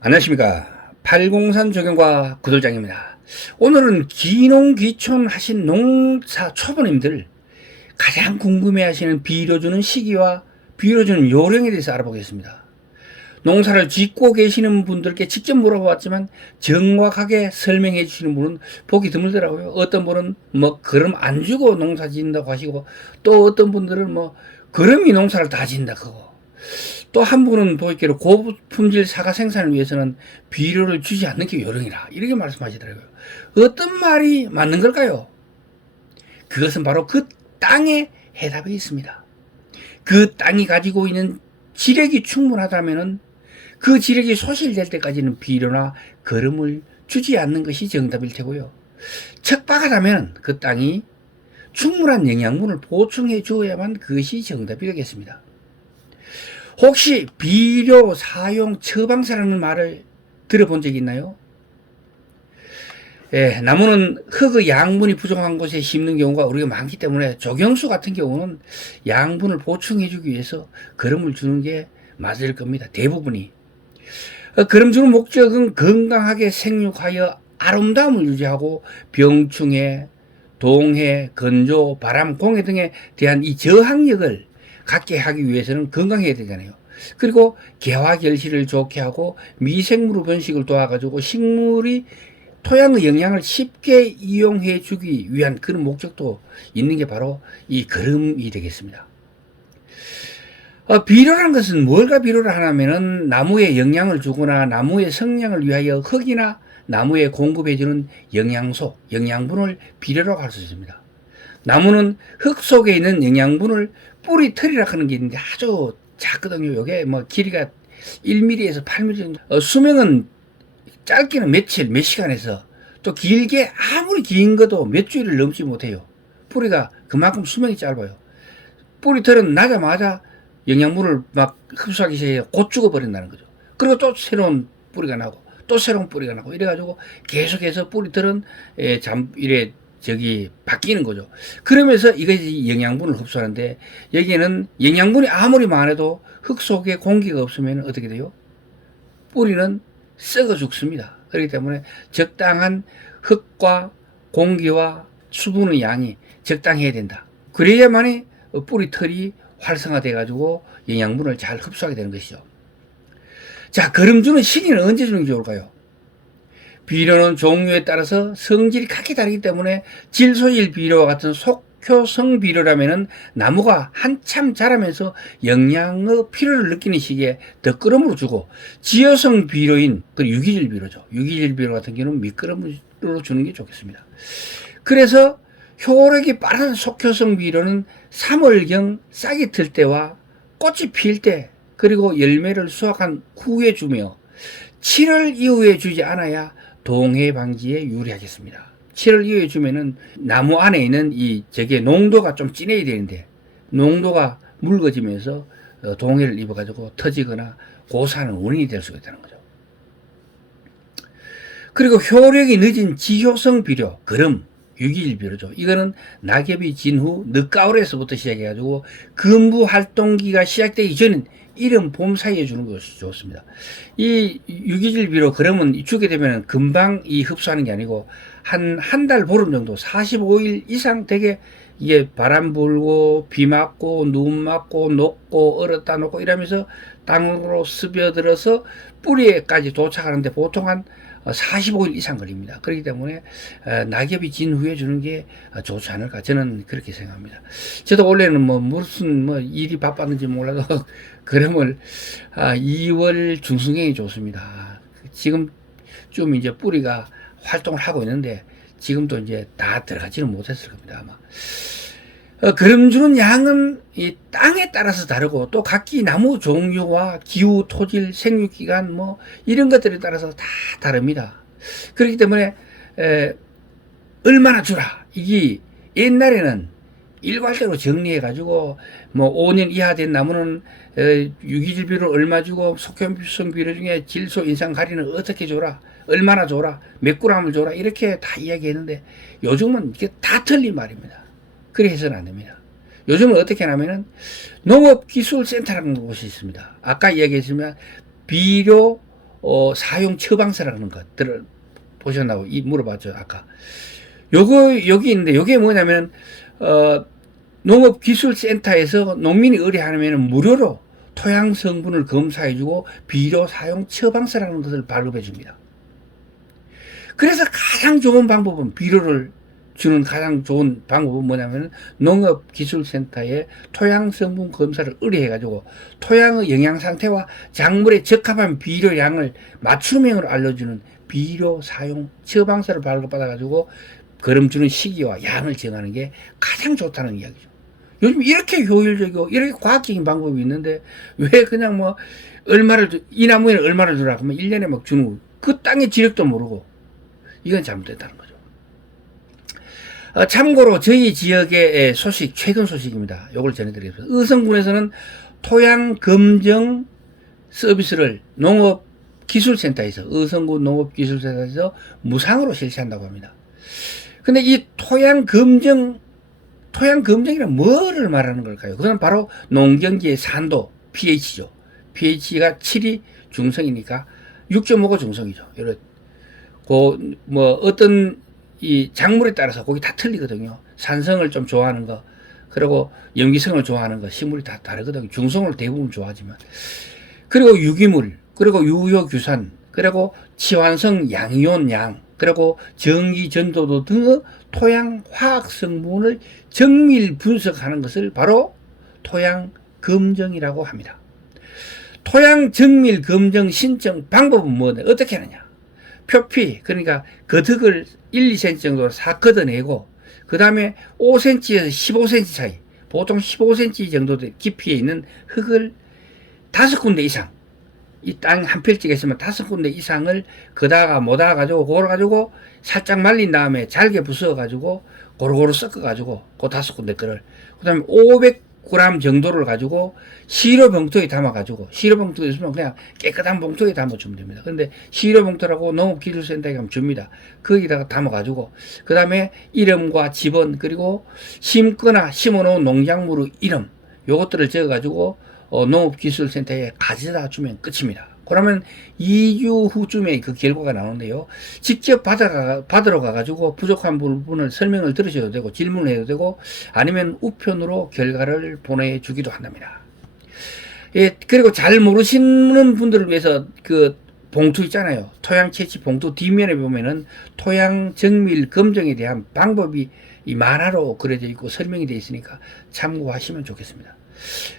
안녕하십니까. 팔공산 조경과 구돌장입니다. 오늘은 기농기촌 하신 농사 초보님들 가장 궁금해 하시는 비료주는 시기와 비료주는 요령에 대해서 알아보겠습니다. 농사를 짓고 계시는 분들께 직접 물어봤지만 정확하게 설명해 주시는 분은 보기 드물더라고요. 어떤 분은 뭐 그럼 안 주고 농사 짓는다고 하시고, 또 어떤 분들은 뭐 그럼이 농사를 다 짓는다고 하고, 또 한 분은 보기로 고품질 사과 생산을 위해서는 비료를 주지 않는 게 요령이라 이렇게 말씀하시더라고요. 어떤 말이 맞는 걸까요? 그것은 바로 그 땅에 해답이 있습니다. 그 땅이 가지고 있는 지력이 충분하다면은 그 지력이 소실될 때까지는 비료나 거름을 주지 않는 것이 정답일 테고요. 척박하다면 그 땅이 충분한 영양분을 보충해 주어야만 그것이 정답이 되겠습니다. 혹시 비료 사용 처방사라는 말을 들어본 적이 있나요? 예, 나무는 흙의 양분이 부족한 곳에 심는 경우가 우리가 많기 때문에 조경수 같은 경우는 양분을 보충해주기 위해서 거름을 주는 게 맞을 겁니다. 대부분이. 거름 주는 목적은 건강하게 생육하여 아름다움을 유지하고 병충해, 동해, 건조, 바람, 공해 등에 대한 이 저항력을 갖게 하기 위해서는 건강해야 되잖아요. 그리고 개화 결실을 좋게 하고 미생물 번식을 도와가지고 식물이 토양의 영양을 쉽게 이용해 주기 위한 그런 목적도 있는 게 바로 이 거름이 되겠습니다. 비료라는 것은 뭘가 비료를 하냐면은 나무에 영양을 주거나 나무의 성장을 위하여 흙이나 나무에 공급해주는 영양소, 영양분을 비료라고 할 수 있습니다. 나무는 흙 속에 있는 영양분을 뿌리 털이라 하는 게 있는데 아주 작거든요. 이게 뭐 길이가 1mm에서 8mm 정도. 수명은 짧게는 며칠, 몇 시간에서 또 길게 아무리 긴 것도 몇 주일을 넘지 못해요. 뿌리가 그만큼 수명이 짧아요. 뿌리 털은 나자마자 영양분을 막 흡수하기 시작해 곧 죽어버린다는 거죠. 그리고 또 새로운 뿌리가 나고 또 새로운 뿌리가 나고 이래가지고 계속해서 뿌리털은 이래 바뀌는 거죠. 그러면서 이것이 영양분을 흡수하는데 여기에는 영양분이 아무리 많아도 흙 속에 공기가 없으면 어떻게 돼요? 뿌리는 썩어 죽습니다. 그렇기 때문에 적당한 흙과 공기와 수분의 양이 적당해야 된다. 그래야만이 뿌리 털이 활성화돼 가지고 영양분을 잘 흡수하게 되는 것이죠. 자, 거름 주는 시기는 언제 주는 게 좋을까요? 비료는 종류에 따라서 성질이 각기 다르기 때문에 질소질 비료와 같은 속효성 비료라면은 나무가 한참 자라면서 영양의 필요를 느끼는 시기에 덧거름으로 주고, 지효성 비료인 그 유기질 비료죠. 유기질 비료 같은 경우는 밑거름으로 주는 게 좋겠습니다. 그래서 효력이 빠른 속효성 비료는 3월경 싹이 틀 때와 꽃이 필 때, 그리고 열매를 수확한 후에 주며 7월 이후에 주지 않아야 동해 방지에 유리하겠습니다. 7월 이후에 주면은 나무 안에 있는 저게 농도가 좀 진해야 되는데 농도가 묽어지면서 동해를 입어가지고 터지거나 고사하는 원인이 될 수가 있다는 거죠. 그리고 효력이 늦은 지효성 비료, 거름, 유기질 비료죠. 이거는 낙엽이 진 후 늦가을에서부터 시작해가지고 근부 활동기가 시작되기 전인 이른 봄 사이에 주는 것이 좋습니다. 이 유기질 비료 그러면 주게 되면 금방 흡수하는 게 아니고 한 달 보름 정도 45일 이상 되게 이게 바람 불고 비 맞고 눈 맞고 녹고 얼었다 녹고 이러면서 땅으로 스며들어서 뿌리에까지 도착하는데 보통 한 45일 이상 걸립니다. 그렇기 때문에 낙엽이 진 후에 주는 게 좋지 않을까 저는 그렇게 생각합니다. 저도 원래는 무슨 일이 바빴는지 몰라도 그러면 2월 중순경이 좋습니다. 지금 좀 이제 뿌리가 활동을 하고 있는데 지금도 이제 다 들어가지는 못했을 겁니다. 아마. 거름 주는 양은 이 땅에 따라서 다르고 또 각기 나무 종류와 기후, 토질, 생육기간 이런 것들에 따라서 다 다릅니다. 그렇기 때문에 얼마나 주라. 이게 옛날에는 일괄적으로 정리해 가지고 5년 이하 된 나무는 유기질 비료를 얼마 주고 속효성 비료 중에 질소 인상 가리는 어떻게 줘라, 얼마나 줘라, 몇 그램을 줘라 이렇게 다 이야기했는데 요즘은 이게 다 틀린 말입니다. 그렇게 해서는 안 됩니다. 요즘은 어떻게 하냐면은 농업기술센터라는 곳이 있습니다. 아까 이야기했지만 비료 사용 처방서라는 것 보셨나고 물어봤죠 아까. 요거 여기 있는데 요게 뭐냐면 농업기술센터에서 농민이 의뢰하면 무료로 토양 성분을 검사해주고 비료 사용 처방서라는 것을 발급해 줍니다. 그래서 가장 좋은 방법은 비료를 주는 가장 좋은 방법은 뭐냐면 농업기술센터에 토양 성분 검사를 의뢰해가지고 토양의 영양 상태와 작물에 적합한 비료량을 맞춤형으로 알려주는 비료 사용 처방서를 발급받아가지고 거름 주는 시기와 양을 정하는 게 가장 좋다는 이야기죠. 요즘 이렇게 효율적이고 이렇게 과학적인 방법이 있는데 왜 그냥 뭐 이 나무에는 얼마를 주라 그러면 1년에 막 주는 거. 그 땅의 지력도 모르고 이건 잘못됐다는 거죠. 참고로 저희 지역의 소식, 최근 소식입니다. 요걸 전해드리겠습니다. 의성군에서는 토양 검정 서비스를 농업기술센터에서, 의성군 농업기술센터에서 무상으로 실시한다고 합니다. 근데 이 토양 검정이란 뭐를 말하는 걸까요? 그건 바로 농경지의 산도, pH죠. pH가 7이 중성이니까 6.5가 중성이죠. 어떤 이 작물에 따라서 거기 다 틀리거든요. 산성을 좀 좋아하는 거, 그리고 염기성을 좋아하는 거, 식물이 다 다르거든요. 중성을 대부분 좋아하지만. 그리고 유기물, 그리고 유효규산, 그리고 치환성 양이온 양, 그리고 전기 전도도 등의 토양 화학 성분을 정밀 분석하는 것을 바로 토양 검정이라고 합니다. 토양 정밀 검정 신청 방법은 뭐냐? 어떻게 하느냐? 표피, 그러니까 거덕을 1, 2cm 정도로 싹 걷어내고, 그 다음에 5cm에서 15cm 사이, 보통 15cm 정도 깊이에 있는 흙을 5군데 이상, 이 땅 한 필지가 있으면 5군데 이상을 거다가 모다 가지고, 그걸 가지고 살짝 말린 다음에 잘게 부숴 가지고, 고루고루 섞어 가지고, 그 5군데 거를, 그 다음에 500g 정도를 가지고, 시로봉투에 담아가지고, 시로봉투 있으면 그냥 깨끗한 봉투에 담아주면 됩니다. 근데 시로봉투라고 농업기술센터에 가면 줍니다. 거기다가 담아가지고, 그 다음에 이름과 집원, 그리고 심거나 심어놓은 농작물의 이름, 요것들을 적어가지고, 농업기술센터에 가져다 주면 끝입니다. 그러면 2주 후쯤에 그 결과가 나오는데요. 직접 받으러 가가지고 부족한 부분을 설명을 들으셔도 되고, 질문을 해도 되고, 아니면 우편으로 결과를 보내주기도 한답니다. 예, 그리고 잘 모르시는 분들을 위해서 그 봉투 있잖아요. 토양 채취 봉투 뒷면에 보면은 토양 정밀 검정에 대한 방법이 이 만화로 그려져 있고 설명이 되어 있으니까 참고하시면 좋겠습니다.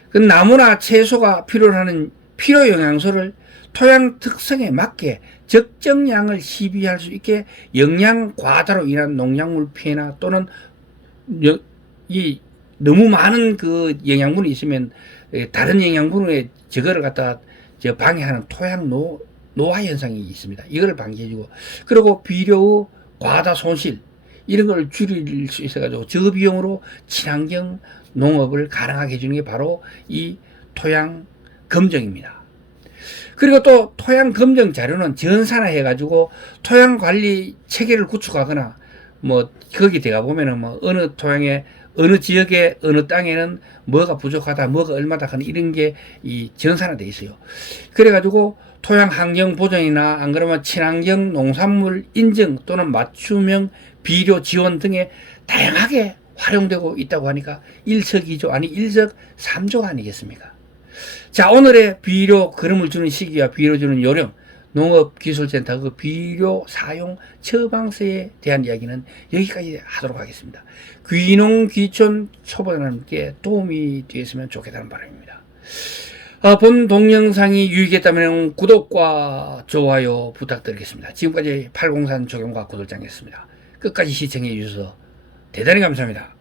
그 나무나 채소가 필요로 하는 필요 영양소를 토양 특성에 맞게 적정량을 시비할 수 있게 영양 과다로 인한 농작물 피해나 또는 너무 많은 그 영양분이 있으면 다른 영양분의 저거를 갖다 방해하는 토양 노화 현상이 있습니다. 이걸 방지해주고, 그리고 비료의 과다 손실 이런 걸 줄일 수 있어가지고 저비용으로 친환경 농업을 가능하게 해주는 게 바로 이 토양 검정입니다. 그리고 또 토양 검정 자료는 전산화해가지고 토양 관리 체계를 구축하거나 뭐 거기 들어가 보면은 뭐 어느 토양에 어느 지역에 어느 땅에는 뭐가 부족하다, 뭐가 얼마다 하는 이런 게 이 전산화돼 있어요. 그래가지고 토양 환경 보존이나 안 그러면 친환경 농산물 인증 또는 맞춤형 비료 지원 등에 다양하게 활용되고 있다고 하니까 일석이조 아니 일석삼조가 아니겠습니까? 자, 오늘의 비료 거름을 주는 시기와 비료 주는 요령, 농업기술센터 그 비료 사용 처방서에 대한 이야기는 여기까지 하도록 하겠습니다. 귀농귀촌 초보자님께 도움이 되었으면 좋겠다는 바람입니다. 본 동영상이 유익했다면 구독과 좋아요 부탁드리겠습니다. 지금까지 803 조경과 구돌장이었습니다. 끝까지 시청해 주셔서 대단히 감사합니다.